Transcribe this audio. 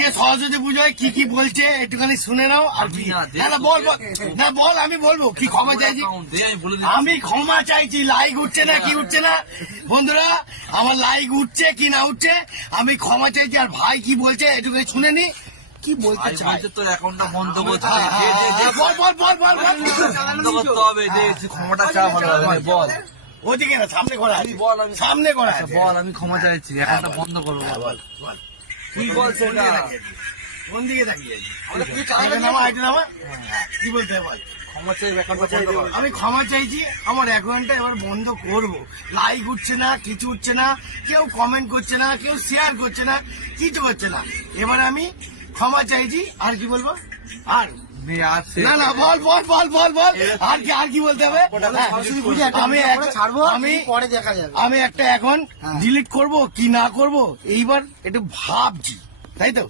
আজকে সরস্বতী পুজোয় কি কি বলছে একটুখানি শুনে নাও। আর কি না বল না বল, আমি বলবো কি ক্ষমা চাইছি, আমি ক্ষমা চাইছি। লাইক উঠছে না কি উঠছে না বন্ধুরা, আমার লাইক উঠছে কি না উঠছে আমি ক্ষমা চাইছি। আর ভাই কি বলছে একটুখানি শুনে নি, কি বলতে চাই। তোর অ্যাকাউন্টটা বন্ধ করতে বল বল বল বল বন্ধ করতে হবে, ক্ষমাটা চা ভালো হবে। বল ওদিকে না, সামনে করা আছে, বল আমি সামনে করা আছে। বল আমি ক্ষমা চাইছি, অ্যাকাউন্টটা বন্ধ করবো। বল বল কি বলছে এটা? কোন দিকে তাকিয়ে কি বলতে হবে বল। ক্ষমা চাই, অ্যাকাউন্টটা বন্ধ কর। আমি ক্ষমা চাইছি, আমার অ্যাকাউন্টটা এবার বন্ধ করব। লাইক উঠছে না, কিছু উঠছে না, কেউ কমেন্ট করছে না, কেউ শেয়ার করছে না, কিছু করছে না। এবার আমি ক্ষমা চাইছি। আর কি বলবো? আর না না বল বল বল বল বল আর কি বলতে হবে? আমি একটা এখন ডিলিট করব কি না করব এইবার একটু ভাবছি, তাই তো।